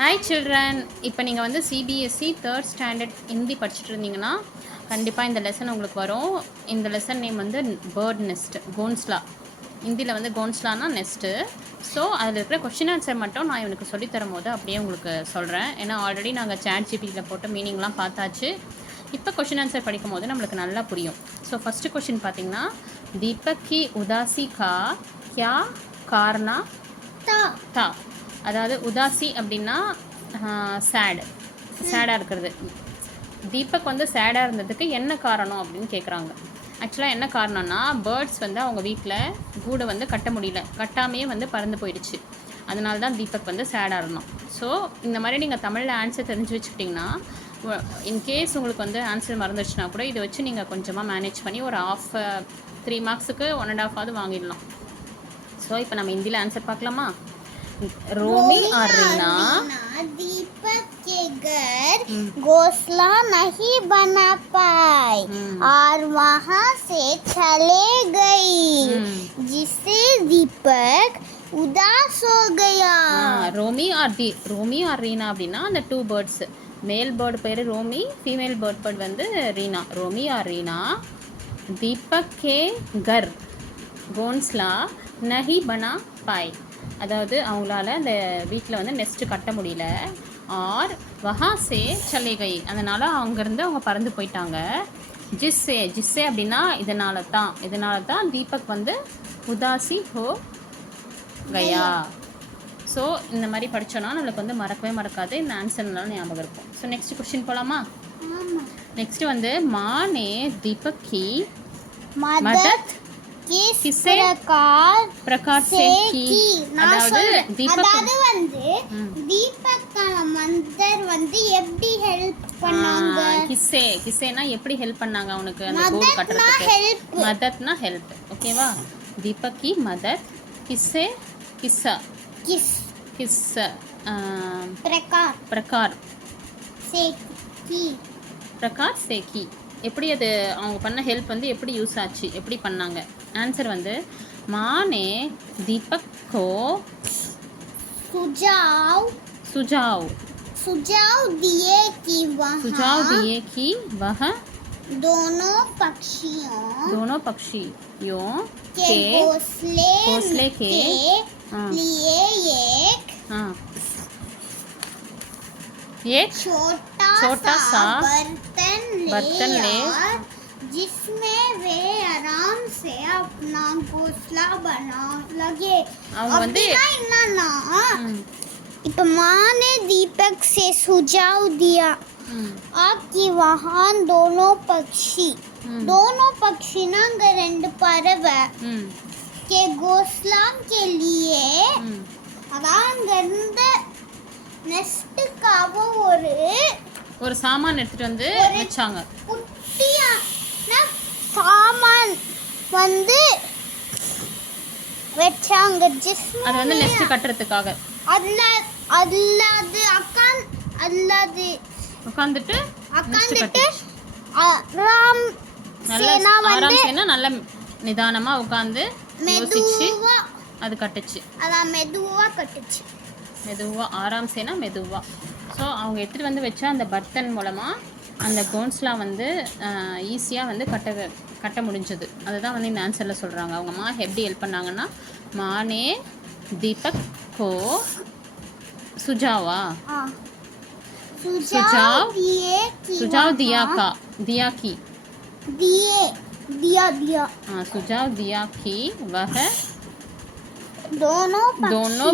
Hi children. இப்போ நீங்கள் வந்து சிபிஎஸ்சி 3rd ஸ்டாண்டர்ட் ஹிந்தி படிச்சுட்டு இருந்தீங்கன்னா கண்டிப்பாக இந்த லெசன் உங்களுக்கு வரும். இந்த லெசன் நேம் வந்து பேர்ட் நெஸ்ட், கோன்ஸ்லா. ஹிந்தியில் வந்து கோன்ஸ்லானா நெஸ்ட்டு. ஸோ அதில் இருக்கிற கொஷின் ஆன்சர் மட்டும் நான் இவனுக்கு சொல்லித்தரும் போது அப்படியே உங்களுக்கு சொல்கிறேன். ஏன்னா ஆல்ரெடி நாங்கள் சாட் ஜிபிடியில் போட்டு மீனிங்லாம் பார்த்தாச்சு. இப்போ கொஷின் ஆன்சர் படிக்கும் போது நம்மளுக்கு நல்லா புரியும். ஸோ ஃபஸ்ட்டு கொஷின் பார்த்தீங்கன்னா, தீபக் கி உதாசி கா கியா காரணா தா. அதாவது உதாசி அப்படின்னா சேடாக இருக்கிறது. தீபக் வந்து சேடாக இருந்ததுக்கு என்ன காரணம் அப்படின்னு கேட்குறாங்க. ஆக்சுவலாக என்ன காரணம்னா, பேர்ட்ஸ் வந்து அவங்க வீட்டில் கூடை வந்து கட்ட முடியல, கட்டாமையே வந்து பறந்து போயிடுச்சு. அதனால தான் தீபக் வந்து சேடாக இருந்தான். ஸோ இந்த மாதிரி நீங்கள் தமிழில் ஆன்சர் தெரிஞ்சு வச்சுக்கிட்டிங்கன்னா, இன்கேஸ் உங்களுக்கு வந்து ஆன்சர் மறந்துடுச்சுன்னா கூட இதை வச்சு நீங்கள் கொஞ்சமாக மேனேஜ் பண்ணி ஒரு 3 மார்க்ஸுக்கு 1.5 வாங்கிடலாம். ஸோ இப்போ நம்ம ஹிந்தியில் ஆன்சர் பார்க்கலாமா? रोमी और रीना दीपक के घर घोंसला नहीं बना पाई और वहाँ से चले गई, जिससे दीपक उदास हो गया. रोमी और रीना அப்படின்னா அந்த 2 பேர்ட்ஸ். மேல் பேர்டு பேர் ரோமி, ஃபீமேல் பேர்ட் வந்து ரீனா. ரோமி ஆர் ரீனா दीपक के घर घोंसला नहीं बना पाई. அதாவது அவங்களால அந்த வீட்டில் வந்து நெஸ்ட்டு கட்ட முடியல. ஆர் வஹாசே சலே கை, அதனால் அங்கேருந்து அவங்க பறந்து போயிட்டாங்க. ஜிஸ்ஸே அப்படின்னா இதனால தான் தீபக் வந்து உதாசி ஹோ கயா. ஸோ இந்த மாதிரி படித்தோன்னா நம்மளுக்கு வந்து மறக்கவே மறக்காது. இந்த ஆன்சர்னால ஞாபகம் இருக்கும். ஸோ நெக்ஸ்ட் கொஸ்டின் போகலாமா? நெக்ஸ்ட் வந்து மானே தீபக் கி மதத் किस प्रकार से की. அதாவது தீபக் மதர் வந்து எப்படி ஹெல்ப் பண்ணாங்க? கிஸ்ஸேனா எப்படி ஹெல்ப் பண்ணாங்க அவனுக்கு அந்த கூடு கட்டறதுக்கு. மதத்னா ஹெல்ப். ஓகேவா? தீபக் की मदद किससे प्रकार से की. எப்படி அது அவங்க பண்ண ஹெல்ப் வந்து எப்படி யூஸ் ஆச்சு, எப்படி பண்ணாங்க? ஆன்சர் வந்து மானே தீபக் கோ सुझाव दिए कि वह दोनों पक्षियों के घोंसले के लिए एक छोटा सा बर्तन ले जिसमें वे आराम से अपना घोंसला बना लगे. என்னன்னா, இப்போ माँ ने दीपक से सुझाव दिया आपकी वहाँ दोनों पक्षी ना अங்க 2 பறவை के घोंसला के लिए அதான் அங்க இருந்த நெஸ்டுக்காக ஒரு சாமான் எடுத்துட்டு வந்து வச்சாங்க. குட்டியான சாமான் வந்து வச்சாங்க. அது வந்து நெஸ்ட் கட்டறதுக்காக. உட்கார்ந்துட்டு ஆராம் சேனா நல்ல நிதானமா உட்கார்ந்து யோசிச்சு அது கட்டுச்சு. அதான் மெதுவா கட்டுச்சு. ஆராம் சேனா மெதுவா. ஸோ அவங்க எடுத்துகிட்டு வந்து வச்சா அந்த பர்த்தன் மூலமாக அந்த கோன்ஸ்லாம் வந்து ஈஸியாக வந்து கட்ட முடிஞ்சது. அதுதான் வந்து இந்த ஆன்சரில் சொல்கிறாங்க. அவங்க அம்மா எப்படி ஹெல்ப் பண்ணாங்கன்னா, மானே தீபக் கோ सुझाव दिया कि वह दोनों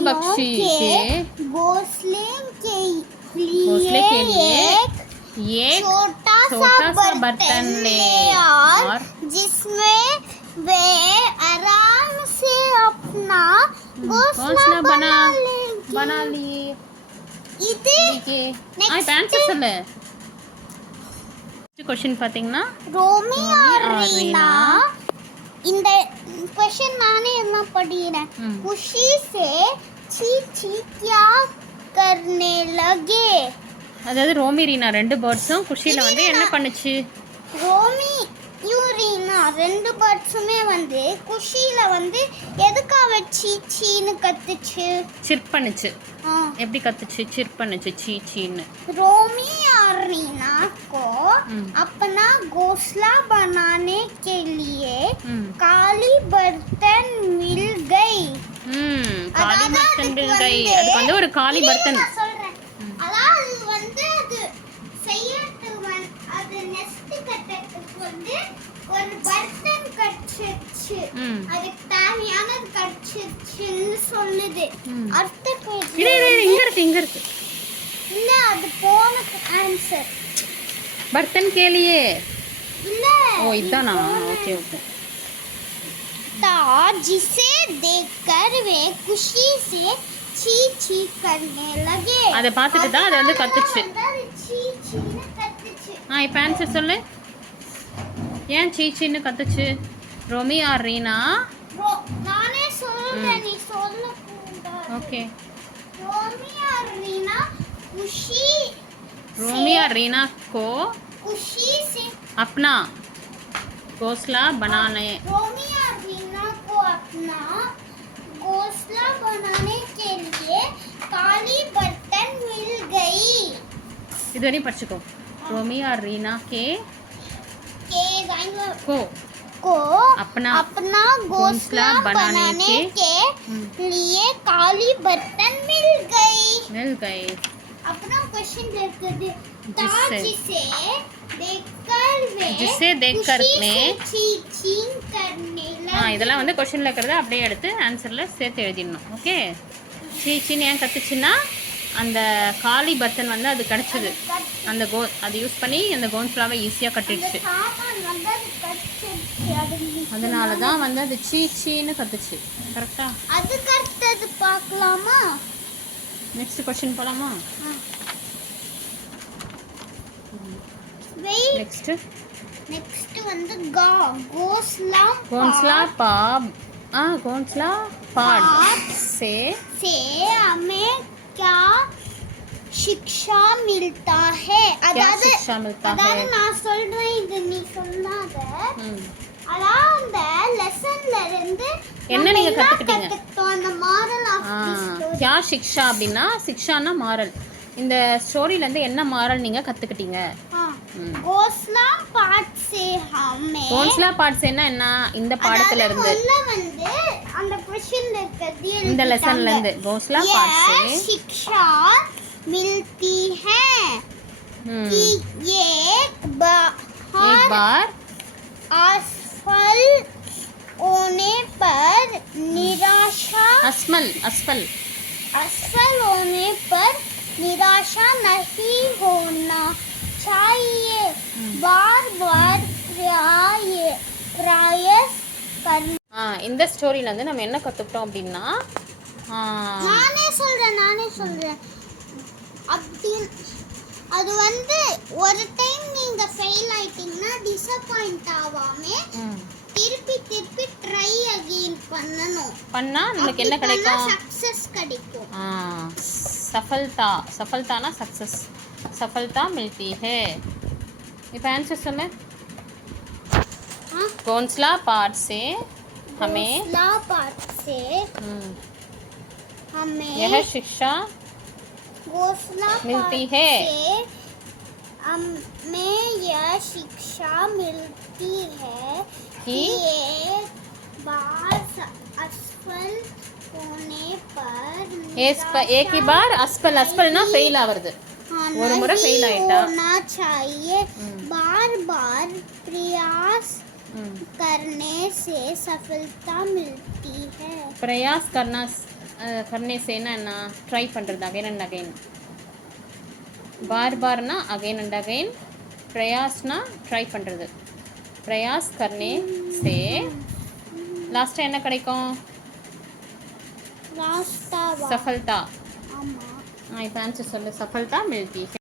पक्षी के घोंसले के लिए एक छोटा सा बर्तन ले और जिसमें वे आराम से अपना घोंसला बना लिए. இது ஆன்சர் சொல்லு. क्वेश्चन பாத்தீங்கன்னா, ரோமி और रीना. இந்த क्वेश्चन நானே என்ன படிக்கிறேன். खुशी से ची क्या करने लगे. அதாவது ரோமி ரீனா 2 பேர்ட்ஸும் குஷில வந்து என்ன பண்ணுச்சு? ரோமியும் ரீனா ரெண்டு பேர்ட்ஸுமே வந்து குஷியில வந்து எதுக்காக சீச்சின்னு கத்துச்சு? சிர்ப் பண்ணுச்சு. எப்படி கத்துச்சு? சிர்ப் பண்ணுச்சு சீச்சின்னு. रोमी और रीना को अपना घोंसला बनाने के लिए काली बर्तन मिल गई. காலி பர்த்தன் மில் கை. அதுக்கு வந்து ஒரு காலி பர்த்தன். சொல்றேன். அதாவது வந்து அது செய்யறதுக்கு அது நெஸ்ட் கட்டறதுக்கு வந்து ஒரு பர்த்தன் கட்சிச்சு. அதுக்கு தேவையானது கட்சிச்சுன்னு சொல்லுது. அர்த்தம் இங்க இருக்கு. இல்ல அது போன ஆன்சர். बर्तन के लिए இல்ல ओ इतना ओके ओके ता जिसे देखकर वे खुशी से ची ची करने लगे. அத பார்த்துட்டு தான் அது வந்து கத்துச்சு. ची चीன்னு கத்துச்சு. இப்போ ஆன்சர் சொல்லு. ஏன் சீச்சின்னு கத்துச்சு? ரோமி ஆர் ரீனா? நானே சொல்றேன், நீ சொல்ல கூடாது. ஓகே. रोमी और रीना खुशी रोमी और रीना को खुशी से अपना घोंसला बनाने रोमी और रीना को अपना घोंसला बनाने के लिए काली बर्तन मिल गई. இது வரையும் படிச்சுக்கோ. रोमी और रीना के को अपना घोंसला बनाने के लिए काली बर्तन मिल गई. अपना क्वेश्चन देखते थे. जिसे देखकर ने चीचिंग करने लगे. இதெல்லாம் வந்து क्वेश्चनல இருக்கிறத அப்படியே எடுத்து ஆன்சர்ல சேர்த்து எழுதிடணும். ஓகே. சீச்சின்னு ஏன் கத்துச்சுன்னா அந்த காலி பர்த்தன் வந்து அது கிடைச்சது. அந்த அது யூஸ் பண்ணி அந்த கோன்ஸ்லாவை ஈஸியாக கட்டிடுச்சு. அதனால தான் வந்து அது சீச்சின்னு கத்துச்சு. கரெக்டா? அதுக்கு அடுத்தது பார்க்கலாமா? நெக்ஸ்ட் क्वेश्चन போலாமா? நெக்ஸ்ட் வந்து घोंसला पाड़ से हमें क्या शिक्षा मिलता है? அதாவது நான் சொல்றேன், இது நீ சொன்னாத. அதான் அந்த லெசன்ல இருந்து என்ன நீங்க கத்துக்கிட்டீங்க? அந்த மாரல் ஆஃப் தி ஸ்டோரி. क्या शिक्षा அப்படினா शिक्षाனா மாரல். இந்த ஸ்டோரியில இருந்து என்ன மாரல் நீங்க கத்துக்கிட்டீங்க? घोंसला पाठ से हमें घोंसला पाठ से என்ன இந்த பாடத்துல இருந்து வந்து அந்த क्वेश्चनல இருக்கிறது இந்த லெசன்ல இருந்து घोंसला पाठ से शिक्षा मिलती है कि एक बार असफल होने पर होने पर निराशा नहीं होना चाहिए. बार बार प्रयास करना. இந்த ஸ்டோரியில இருந்து நம்ம என்ன கத்துக்கிட்டோம் அப்படின்னா நானே சொல்றேன் அப்படி அது வந்து ஒரு டைம் நீங்க ஃபெயில் ஆயிட்டீங்கன்னா டிசப்பாயிண்ட் ஆகாம திருப்பி ட்ரை அகைன் பண்ணா நமக்கு என்ன கிடைக்கும்? சக்சஸ் கிடைக்கும். सफलता सक्सेस सफलता मिलती है. இப்போ आंसर सुने. घोंसला पाठ से हमें यह शिक्षा मिलती है. हमें यह शिक्षा मिलती है कि एक बार असफल होने पर एक ही बार असफलना फेल ஆவறது. ஒரு முறை ஃபெயில் ஆயிட்டா होना चाहिए. बार बार प्रयास करने से सफलता मिलती है. प्रयास करने से ना ट्राई பண்றது अगेन एंड अगेन. बार बार ना अगेन एंड अगेन. प्रयास ना ट्राई பண்றது. प्रयास करने से லாஸ்ட் என்ன கிடைக்கும்? सफलता. ஆமா. இப்போ ஆன்சர் சொல்லு. सफलता मिलती है.